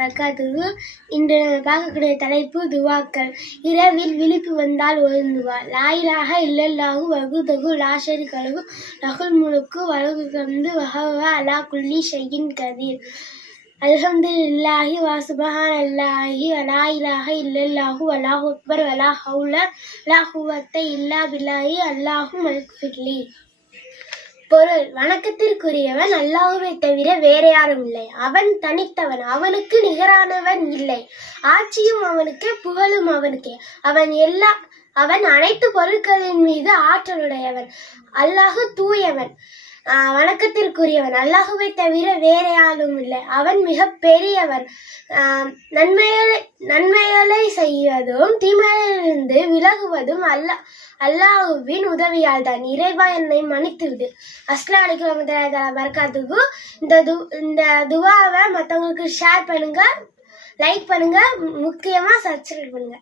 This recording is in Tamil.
வர்க்காத்துக்கு இன்று நம்ம பார்க்கக்கூடிய தலைப்பு துவாக்கள். இரவில் விழிப்பு வந்தால் ஒழுந்துவா லாயிலாக இல்லல்லாஹு வகுதகு லாஷரி கலகு ரகுல் முழுக்கு வலகு கந்து வகவா அலா குல்லி ஷையின் கதீர். அல்ஹம்துலில்லாஹி இல்லாஹி வாசுபஹான் அல்லாஹி அலா இலாஹ இல்லல்லாஹு அல்லாஹு அக்பர் அலா ஹவுல லா இல்லா பில்லாஹி அல்லாஹு மல்க்ஃபிர்லி பொருள் வணக்கத்திற்குரியவன் அல்லாஹுவை தவிர வேற யாரும் இல்லை. அவன் தனித்தவன் அவனுக்கு நிகரானவன் இல்லை. ஆட்சியும் அவனுக்கே புகழும் அவனுக்கே. அவன் எல்லா அவன் அனைத்து பொருட்களின் மீது ஆற்றலுடையவன். அல்லாஹு தூயவன். ஆஹ் வணக்கத்திற்குரியவன். அல்லாஹுவை தவிர வேற யாரும் இல்லை. அவன் மிக பெரியவன் ஆஹ் நன்மைகளை நன்மைகளை செய்வதும் தீமையிலிருந்து விலகுவதும் அல்லாஹ் அல்லாஹுவின் உதவியால் தான் இறைவா என்னை மன்னித்து விடு அஸ்லாம் அலைக்கும் வரமத்துல்லாஹி வபரகாத்துஹு. இந்த து இந்த துவாவை மற்றவங்களுக்கு ஷேர் பண்ணுங்க லைக் பண்ணுங்க முக்கியமாக சப்ஸ்கிரைப் பண்ணுங்க.